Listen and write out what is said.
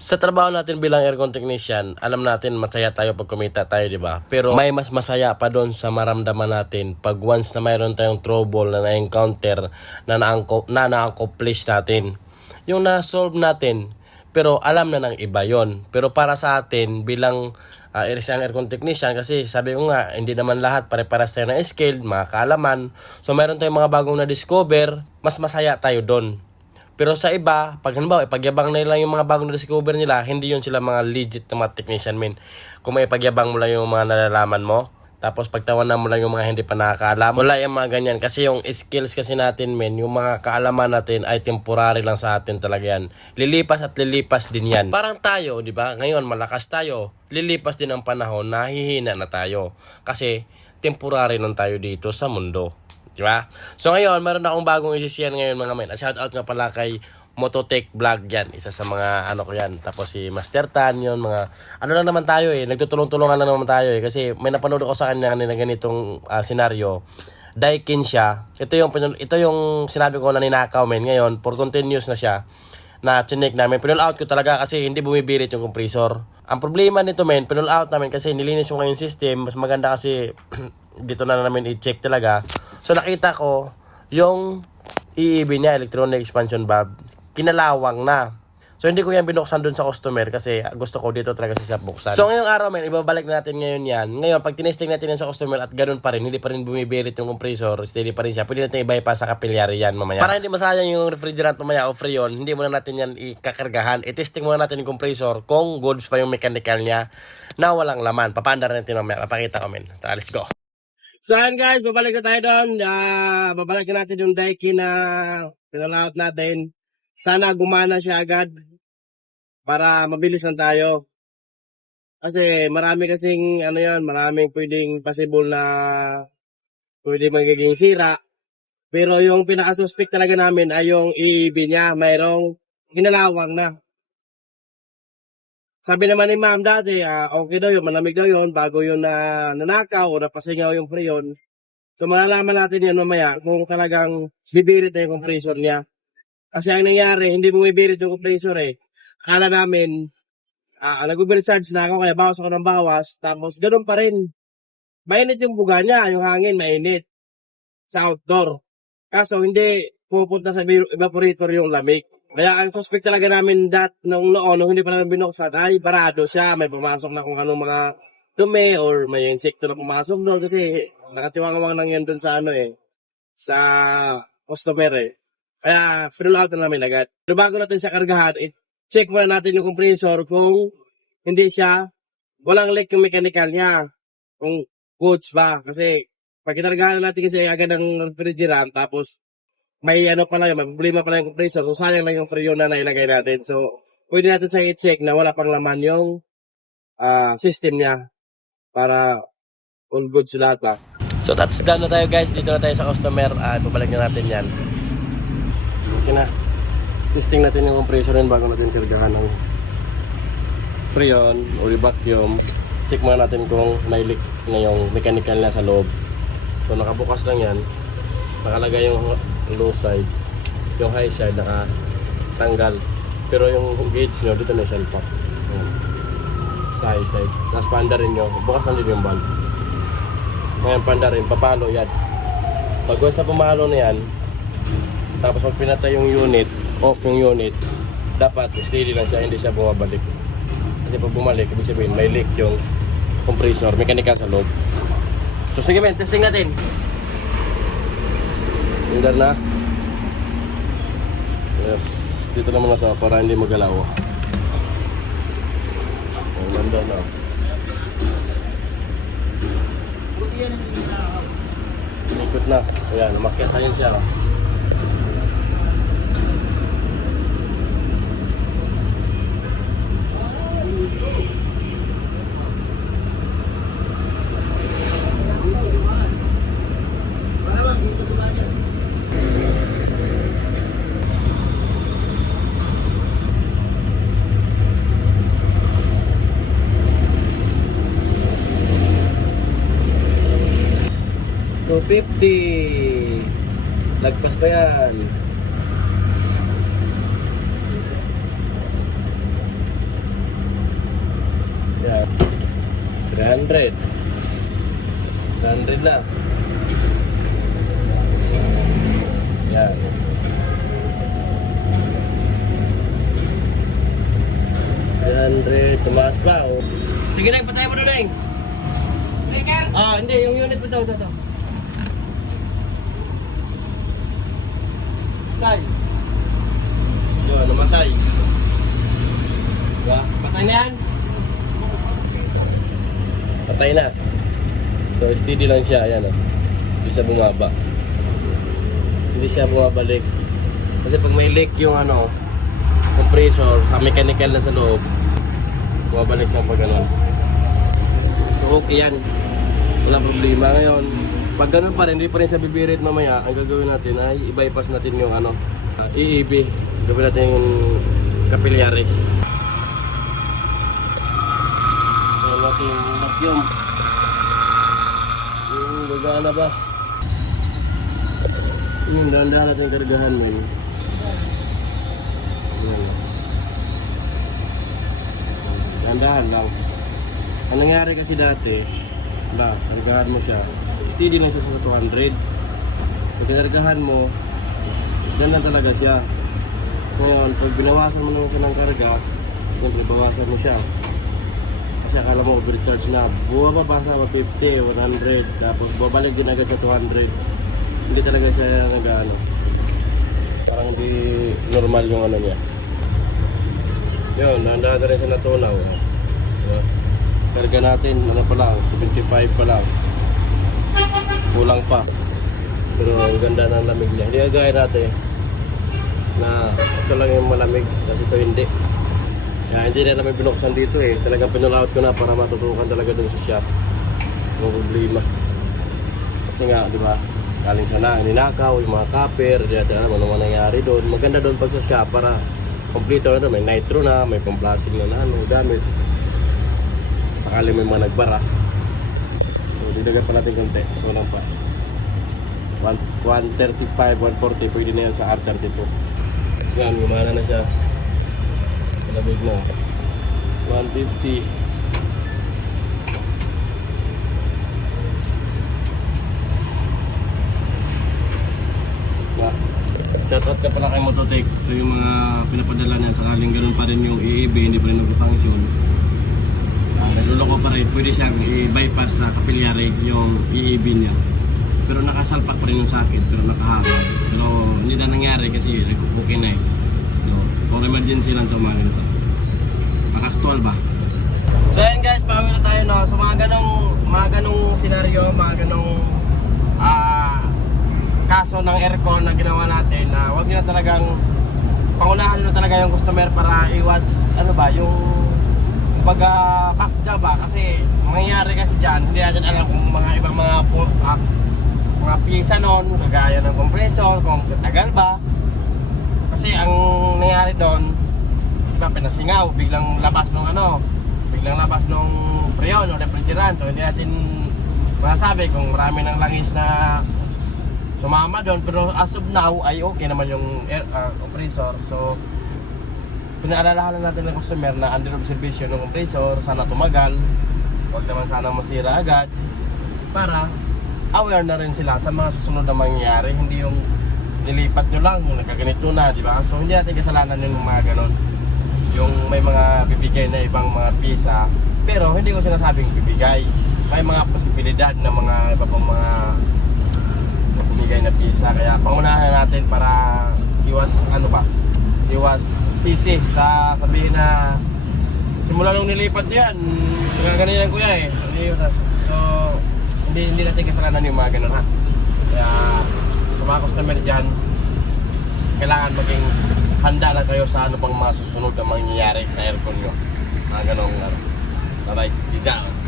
Sa trabaho natin bilang aircon technician, alam natin masaya tayo pag kumita tayo, di ba? Pero may mas masaya pa doon sa maramdaman natin pag once na mayroon tayong trouble na na-encounter na na-accomplish natin. Yung na-solve natin, pero alam na ng iba yon. Pero para sa atin bilang isang aircon technician, kasi sabi ko nga, hindi naman lahat pare-paras tayo ng skill, mga kaalaman. So mayroon tayong mga bagong na-discover, mas masaya tayo doon. Pero sa iba, pag halimbawa, ipagyabang nila yung mga bagong na-discover nila, hindi yun sila mga legit na mga technician, men. Kung may ipagyabang mo lang yung mga nalalaman mo, tapos pagtawanan mo lang yung mga hindi pa nakakaalam, wala yung mga ganyan. Kasi yung skills kasi natin, men, yung mga kaalaman natin ay temporary lang sa atin talaga yan. Lilipas at lilipas din yan. Parang tayo, di ba? Ngayon, malakas tayo. Lilipas din ang panahon, nahihina na tayo. Kasi temporary lang tayo dito sa mundo. Diba? So ngayon, meron akong bagong isisiyan ngayon mga men. Shoutout nga pala kay Mototech Vlog yan. Isa sa mga ano ko yan. Tapos si Master Tan yun. Mga ano lang naman tayo eh. Nagtutulong-tulungan lang naman tayo eh. Kasi may napanood ako sa kanya na ganitong senaryo. Daikin siya. Ito yung sinabi ko na ninakaw men. Ngayon, for continuous na siya. Na chinek namin. Pinull out ko talaga kasi hindi bumibirit yung compressor. Ang problema nito men, pinull out namin kasi nilinis yung ngayong system. Mas maganda kasi dito na namin i-check talaga. So nakita ko yung EEB niya, electronic expansion valve, kinalawang na. So hindi ko yan binuksan dun sa customer kasi gusto ko dito talaga siya buksan. So ngayong araw men, ibabalik natin ngayon yan. Ngayon pag tinesting natin yan sa customer at ganun pa rin, hindi pa rin bumibirit yung compressor, steady pa rin siya, pwede natin i-bypass sa capillary yan mamaya. Para hindi masayang yung refrigerant mamaya o freon, hindi muna natin yan ikakargahan. I-testing muna natin yung compressor kung goods pa yung mechanical niya na walang laman. Papandar natin mamaya, papakita ko men. Tara, let's go. So ayan guys, babalik na tayo doon. Babalik na natin yung Daikin na pinalaot natin. Sana gumana siya agad para mabilis lang tayo. Kasi marami kasing ano yan, maraming pwedeng possible na pwede magiging sira. Pero yung pinaka-suspect talaga namin ay yung EEB niya, mayroong hinalawang na. Sabi naman ni ma'am dati, okay daw yun, malamig daw yun, bago yun na nanakaw o napasingaw yung freon. So malalaman natin yan mamaya kung talagang bibirit na yung compressor niya. Kasi ang nangyari, hindi bumibirit yung compressor eh. Akala namin, nag-overcharge na ako kaya bawas ako ng bawas. Tapos ganoon pa rin. Mainit yung buga niya, yung hangin mainit sa outdoor. Kaso hindi pupunta sa evaporator yung lamig. Kaya ang suspect talaga namin nung hindi pa namin binuksan ay barado siya. May pumasok na kung anong mga dumi or may insekto na pumasok doon kasi nakatiwangawang lang yan doon sa sa customer eh. Kaya fill out na namin agad. Pero bago natin siya kargahan, i-check muna natin yung compressor kung hindi siya, walang leak yung mechanical niya. Kung goods ba. Kasi pag kinargahan natin kasi agad ng refrigerant tapos may pala yun, may problema pala yung compressor. So sayang lang yung freon na nailagay natin. So pwede natin siya i-check na wala pang laman yung system niya para all goods lahat ba. So that's done na tayo guys. Dito na tayo sa customer. Babalik na natin yan. Okay na. Testing natin yung compressor yun bago natin kargahan ng freon o vacuum. Check muna natin kung may leak na yung mechanical na sa loob. So nakabukas lang yan. Nakalagay yung low side, yung high side nakatanggal, pero yung gauge nyo dito na salpak sa high side. Tapos paandarin nyo, bukas lang din yung valve. Ngayon paandarin, papalo yan. Pag once na pumalo na yan, tapos pag pinatay yung unit, off yung unit, dapat steady lang siya, hindi siya bumabalik. Kasi pag bumalik, ibig sabihin may leak yung compressor, mechanical sa loob. So sige men, testing natin. Hindar na. Yes, dito naman na to para hindi magalaw. Hindar na. Ikot na. Ayan, umakyat na yun siya. $250. Lagpas pa yan. 100. 100 lang. Yan. Tumaas pa, oh. Sige na, patay mo na lang. Hindi, yung unit mo daw, ito. Patay. Yun, namatay. Diba? Patay na yan. Patay na. So, steady lang siya, ayan, oh. Hindi siya bumaba. Hindi siya bumabalik. Kasi pag may leak yung compressor, mechanical na sa loob, bumabalik siya pag gano'n. So okay yan, walang problema. Ngayon, pag gano'n pa rin, hindi pa rin sa bibirit mamaya, ang gagawin natin ay i-bypass natin yung EEB. Gawin natin yung capillary. Gawin natin yung vacuum. Gagana ba? Yung dahan-dahan natin kargahan mo yun. Dahan-dahan lang. Ang nangyari kasi dati, kargahan mo siya, steady lang siya sa 200. Pag kargahan mo, ganda talaga siya. Ngayon, pag binawasan mo naman siya ng karga, siyempre bawasan mo siya. Kasi akala mo overcharge na, buwa pa sa 50, 100, tapos babalik din agad sa 200. Hindi talaga siya parang hindi normal yung niya. Yun, nandaan na rin siya natunaw. Karga natin, pa lang, 75 pa lang. Kulang pa. Pero ang ganda ng lamig niya. Hindi agay natin na ito lang yung malamig, kasi ito hindi. Kaya hindi na namin binuksan dito eh. Talagang pinulaut ko na para matutukan talaga dun sa shop. Yung problema. Kasi nga, di ba? Galing siya na, ninakaw, yung mga copper, di natin alam ano nangyari doon. Maganda doon pag sa shop para kompleto na, may nitro na, may pang-plastic na gamit. Sakali may mga nagbara. So, didagan pa natin konti. Kulang pa. 135, 140, pwede na yan sa R32. Yan, gumana na siya. Malamig na. 150. Shoutout ka pala kay Mototech. Ito yung mga pinapadala niya. Sakaling ganun pa rin yung EEB, hindi pa rin nag-function. Naluloko pa rin. Pwede siyang i-bypass sa capillary yung EEB niya. Pero nakasalpak pa rin yung sakit. Pero nakahagod. Pero hindi na nangyari kasi nag-booking na eh. So, kung emergency lang ito mga ganito. Maka-actual ba? So yan guys, pauwi na tayo no. So mga ganong senaryo, mga ganong kaso ng aircon na ginawa natin na wag nyo na talagang pangunahan na talaga yung customer para iwas yung baga pakja ba, kasi mangyayari kasi dyan hindi natin alam kung mga ibang mga piyesa nun kagaya ng compressor kung tagal ba, kasi ang nangyari doon diba pinasingaw, biglang labas ng freon o refrigerant, so hindi natin masasabi kung marami ng langis na sumama doon, pero as of now ay okay naman yung compressor. So pinaalalahanan natin ng customer na under observation ng compressor, sana tumagal, huwag naman sana masira agad, para aware na rin sila sa mga susunod na mangyayari, hindi yung nilipat nyo lang, nagkaganito na, di ba? So hindi natin kasalanan yung mga ganon, yung may mga bibigay na ibang mga pisa, pero hindi ko sinasabing bibigay, may mga posibilidad na mga iba pang mga bigay na pisa, kaya pangunahan natin para iwas sisi sa sabihin na simula nung nilipat yan ganyan ko yan so hindi natin kasalanan yung mga ganun ha, kaya sa mga customer dyan kailangan maging handa lang kayo sa ano bang mga susunod na mangyayari sa aircon nyo, mga ganong bye bye, peace out.